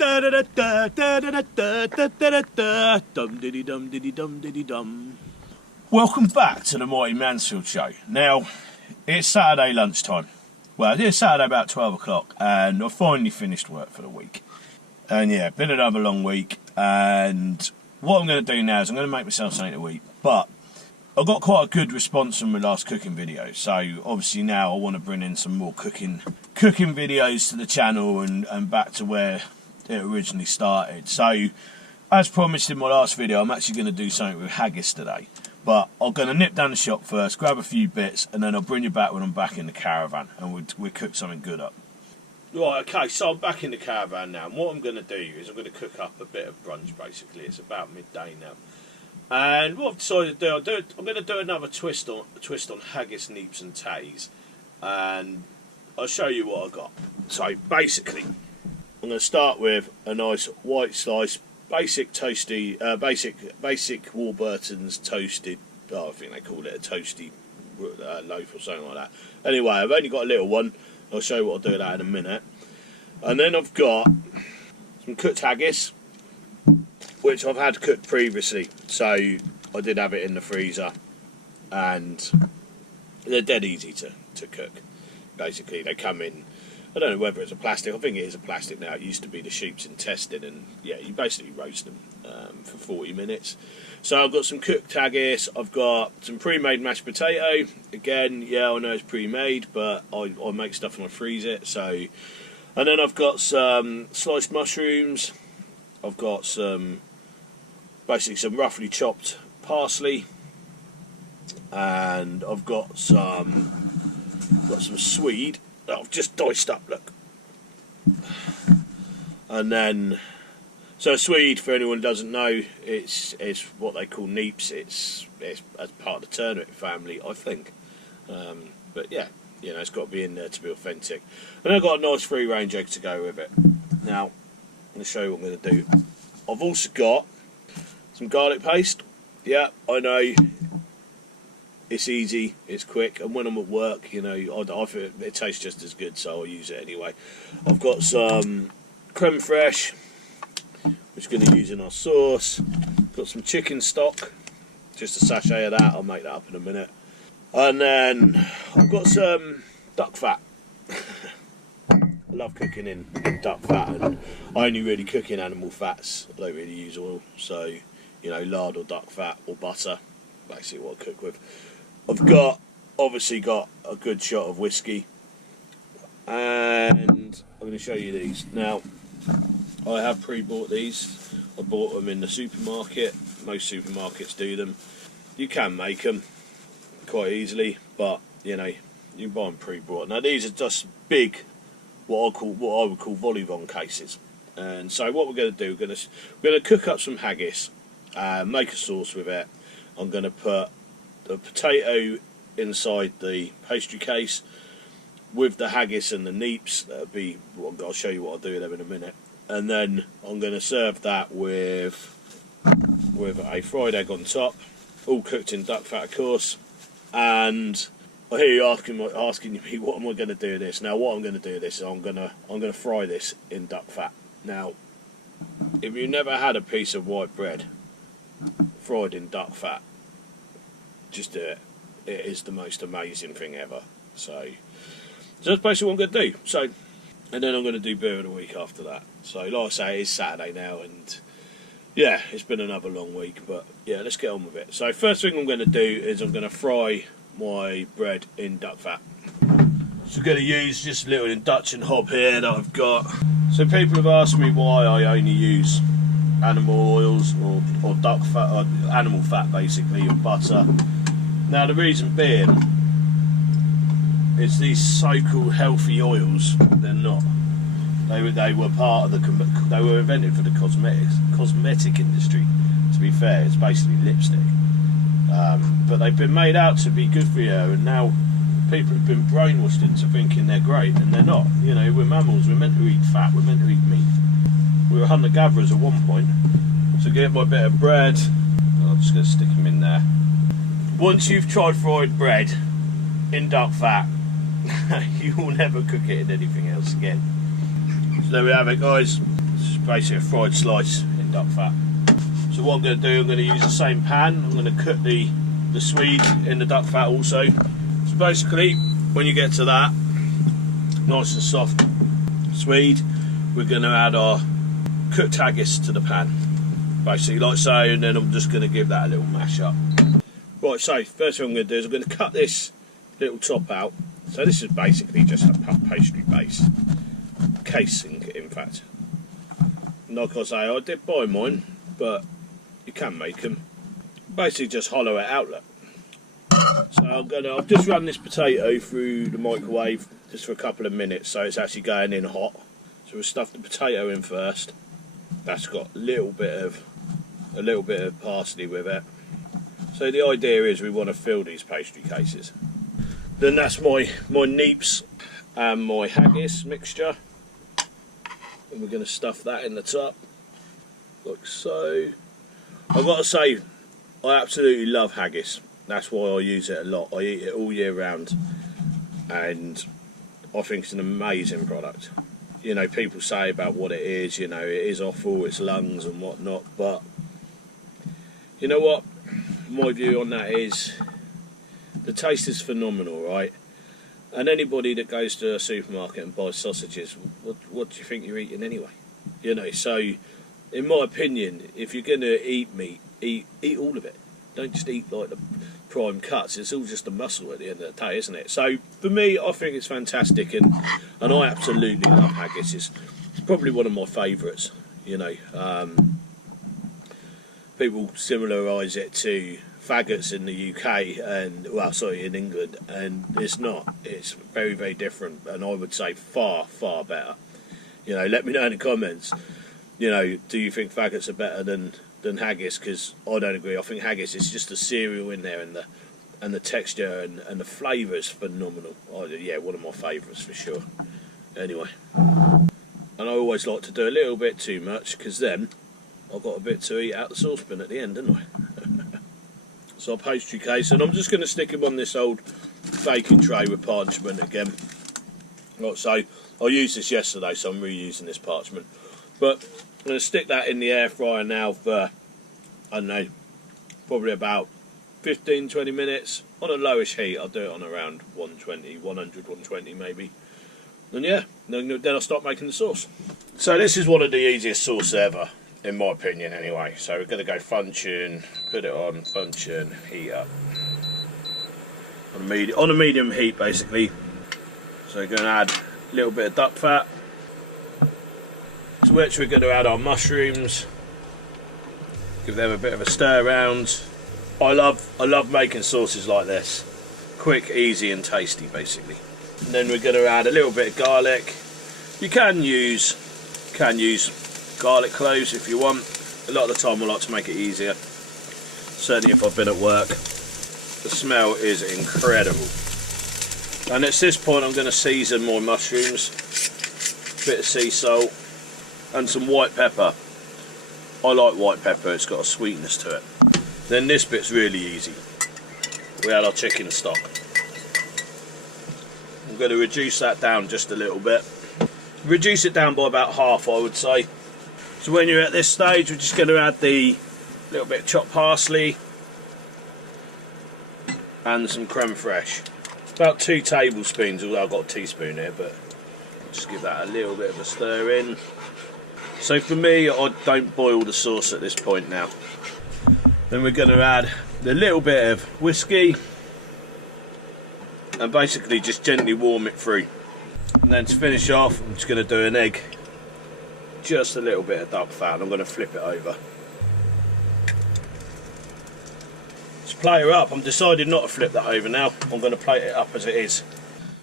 Welcome back to the Mighty Mansfield show. Now, it's Saturday lunchtime. Well, it's Saturday about 12 o'clock, and I've finally finished work for the week. And yeah, been another long week, and what I'm going to do now is I'm going to make myself something to eat, but I got quite a good response from my last cooking video, so obviously now I want to bring in some more cooking videos to the channel and back to where it originally started. So, as promised in my last video, I'm actually going to do something with haggis today. But I'm going to nip down the shop first, grab a few bits, and then I'll bring you back when I'm back in the caravan, and we'll cook something good up. Right, okay, so I'm back in the caravan now, and what I'm going to do is I'm going to cook up a bit of brunch, basically. It's about midday now. And what I've decided to do, I'm going to do another twist on Haggis Neeps and Tatties, and I'll show you what I got. So basically, I'm going to start with a nice white slice, basic toasty, basic Warburton's toasted. Oh, I think they call it a toasty loaf or something like that. Anyway, I've only got a little one. I'll show you what I'll do with that in a minute. And then I've got some cooked haggis, which I've had cooked previously, so I did have it in the freezer, and they're dead easy to cook. Basically, they come in, I don't know whether it's a plastic, I think it is a plastic now. It used to be the sheep's intestine, and yeah, you basically roast them for 40 minutes. So I've got some cooked haggis, I've got some pre-made mashed potato. Again, yeah, I know it's pre-made, but I make stuff and I freeze it. So, and then I've got some sliced mushrooms. I've got basically some roughly chopped parsley, and I've got some swede that I've just diced up. Look, and then swede, for anyone who doesn't know, it's what they call neeps. It's as part of the turnip family, I think. But yeah, you know, it's got to be in there to be authentic. And I've got a nice free range egg to go with it. Now, I'm going to show you what I'm going to do. I've also got some garlic paste. Yeah, I know, it's easy, it's quick, and when I'm at work, you know, I feel it tastes just as good, so I'll use it anyway. I've got some creme fraiche, which we're going to use in our sauce. Got some chicken stock, just a sachet of that. I'll make that up in a minute. And then I've got some duck fat. I love cooking in duck fat, and I only really cook in animal fats. I don't really use oil, so, you know, lard or duck fat or butter, basically what I cook with. I've obviously got a good shot of whiskey, and I'm going to show you these. Now, I have pre-bought these. I bought them in the supermarket. Most supermarkets do them. You can make them quite easily, but, you know, you can buy them pre-bought. Now, these are just big, what I would call vol au vent cases. And so what we're going to do, we're going to cook up some haggis, make a sauce with it. I'm going to put the potato inside the pastry case with the haggis and the neeps. I'll show you what I'll do with them in a minute. And then I'm going to serve that with a fried egg on top, all cooked in duck fat, of course. And I hear you asking me, what am I going to do with this? Now, what I'm going to do with this is I'm going to fry this in duck fat. Now, if you've never had a piece of white bread fried in duck fat, just do it. It is the most amazing thing ever. So that's basically what I'm going to do. So, and then I'm going to do beer of the week after that. So, like I say, it is Saturday now, and yeah, it's been another long week, but yeah, let's get on with it. So, first thing I'm going to do is I'm going to fry my bread in duck fat. So I'm going to use just a little induction hob here that I've got. So people have asked me why I only use animal oils or duck fat, or animal fat basically, or butter. Now the reason being, it's these so-called healthy oils, they're not. They were part of they were invented for the cosmetic industry. To be fair, it's basically lipstick. But they've been made out to be good for you, and now people have been brainwashed into thinking they're great, and they're not. You know, we're mammals, we're meant to eat fat, we're meant to eat meat. We were hunter-gatherers at one point. So get my bit of bread, I'm just going to stick them in there. Once you've tried fried bread in duck fat, you will never cook it in anything else again. So there we have it, guys. Just basically a fried slice in duck fat. So what I'm going to do, I'm going to use the same pan. I'm going to cook the Swede in the duck fat also. So basically, when you get to that, nice and soft Swede, we're going to add our cooked haggis to the pan. Basically like so, and then I'm just going to give that a little mash up. Right, so first thing I'm going to do is I'm going to cut this little top out. So this is basically just a puff pastry base. Casing, in fact. Like I say, I did buy mine, but you can make them. Basically just hollow it out, look. So I've just run this potato through the microwave just for a couple of minutes, so it's actually going in hot. So we'll stuff the potato in first. That's got a little bit of parsley with it. So the idea is we want to fill these pastry cases. Then that's my neeps and my haggis mixture. And we're going to stuff that in the top, like so. I've got to say, I absolutely love haggis. That's why I use it a lot. I eat it all year round, and I think it's an amazing product. You know, people say about what it is, you know, it is offal, it's lungs and whatnot, but you know what? My view on that is the taste is phenomenal, right? And anybody that goes to a supermarket and buys sausages, what do you think you're eating anyway? You know, so in my opinion, if you're going to eat meat, eat all of it. Don't just eat like the prime cuts. It's all just a muscle at the end of the day, isn't it? So for me, I think it's fantastic, and I absolutely love haggis. It's probably one of my favourites. You know, people simularise it to faggots in the UK and, well, sorry, in England, and it's not. It's very, very different, and I would say far, far better. You know, let me know in the comments. You know, do you think faggots are better than haggis? Because I don't agree. I think haggis is just the cereal in there, and the texture and the flavour is phenomenal. Yeah, one of my favourites for sure. Anyway, and I always like to do a little bit too much, because then I've got a bit to eat out the saucepan at the end, haven't I? So a pastry case, and I'm just going to stick them on this old baking tray with parchment again. Like so, I used this yesterday, so I'm reusing this parchment. But I'm going to stick that in the air fryer now for, I don't know, probably about 15-20 minutes on a lowish heat. I'll do it on around 120 maybe. And yeah, then I'll start making the sauce. So this is one of the easiest sauce ever, in my opinion anyway. So we're going to go function, put it on, function, heat up. On a medium heat basically. So we're going to add a little bit of duck fat, to which we're going to add our mushrooms, give them a bit of a stir around. I love making sauces like this, quick, easy and tasty basically. And then we're going to add a little bit of garlic. You can use garlic cloves if you want. A lot of the time I like to make it easier, certainly if I've been at work. The smell is incredible. And at this point I'm going to season my mushrooms, a bit of sea salt and some white pepper. I like white pepper, it's got a sweetness to it. Then this bit's really easy. We add our chicken stock. I'm going to reduce that down just a little bit. Reduce it down by about half, I would say. So when you're at this stage, we're just going to add the little bit of chopped parsley and some creme fraiche. About 2 tablespoons, although I've got a teaspoon here, but just give that a little bit of a stir in. So for me, I don't boil the sauce at this point now. Then we're going to add a little bit of whiskey and basically just gently warm it through. And then to finish off, I'm just going to do an egg, just a little bit of duck fat. I'm going to flip it over. To plate her up, I'm decided not to flip that over now. I'm going to plate it up as it is.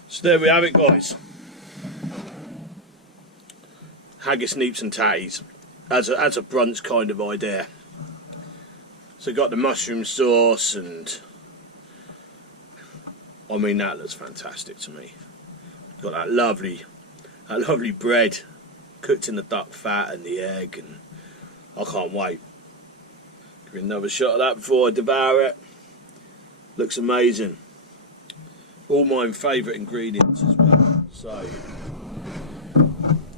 So there we have it, guys. Haggis Neeps and Tatties as a brunch kind of idea. So got the mushroom sauce, and I mean that looks fantastic to me. Got that lovely bread cooked in the duck fat and the egg, and I can't wait. Give me another shot of that before I devour it. Looks amazing. All my favourite ingredients as well. So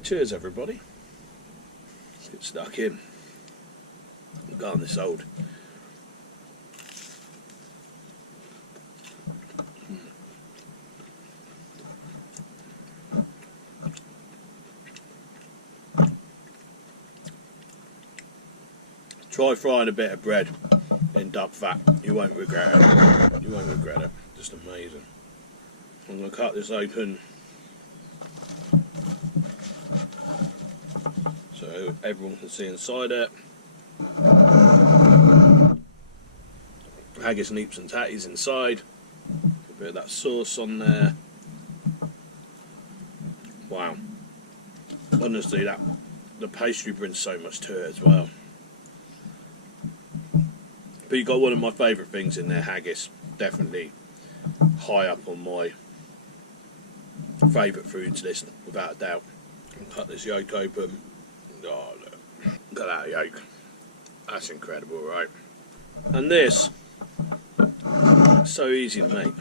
cheers everybody. Get stuck in. Go on this old. Try frying a bit of bread in duck fat. You won't regret it. You won't regret it. Just amazing. I'm going to cut this open so everyone can see inside it. Haggis Neeps and Tatties inside. A bit of that sauce on there. Wow. Honestly, the pastry brings so much to it as well. But you got one of my favourite things in there, haggis. Definitely high up on my favourite foods list, without a doubt. I'll cut this yolk open. Oh, look. Look at that yolk. That's incredible, right? And this, so easy to make.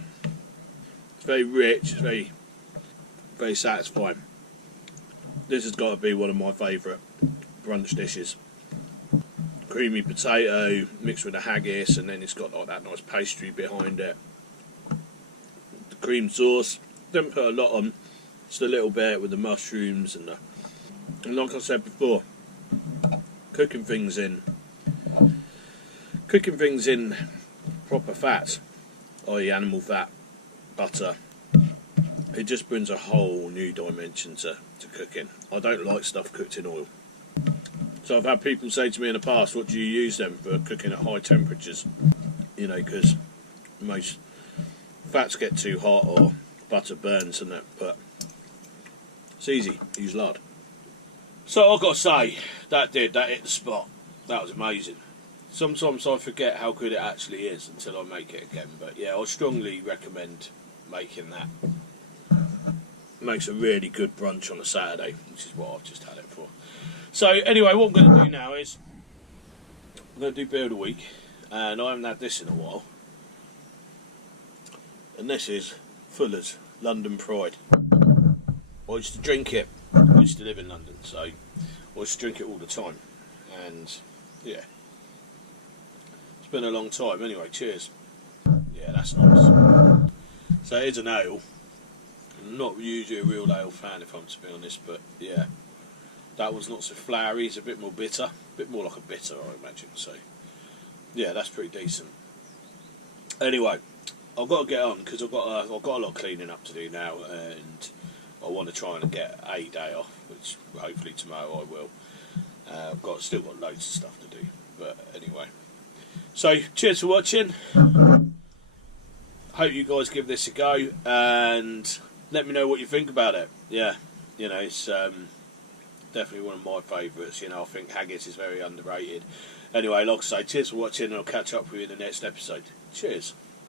It's very rich, it's very, very satisfying. This has got to be one of my favourite brunch dishes. Creamy potato mixed with the haggis, and then it's got like that nice pastry behind it. The cream sauce, didn't put a lot on, just a little bit with the mushrooms and like I said before, cooking things in proper fat, i.e. animal fat, butter. It just brings a whole new dimension to cooking. I don't like stuff cooked in oil. So I've had people say to me in the past, what do you use them for cooking at high temperatures? You know, because most fats get too hot or butter burns and that, but it's easy, use lard. So I've got to say, that hit the spot. That was amazing. Sometimes I forget how good it actually is until I make it again, but yeah, I strongly recommend making that. Makes a really good brunch on a Saturday, which is what I've just had it for. So anyway, what I'm going to do now is I'm going to do beer of the week, and I haven't had this in a while. And this is Fuller's London Pride. I used to drink it. I used to live in London, so I used to drink it all the time. And yeah, it's been a long time. Anyway, cheers. Yeah, that's nice. So here's an ale. I'm not usually a real ale fan, if I'm to be honest, but yeah. That one's not so flowery, it's a bit more bitter. A bit more like a bitter, I imagine. So, yeah, that's pretty decent. Anyway, I've got to get on because I've got a lot of cleaning up to do now, and I want to try and get a day off, which hopefully tomorrow I will. I've still got loads of stuff to do, but anyway. So, cheers for watching. Hope you guys give this a go, and let me know what you think about it. Yeah, you know, it's definitely one of my favourites. You know, I think haggis is very underrated. Anyway, like I say, cheers for watching, and I'll catch up with you in the next episode. Cheers.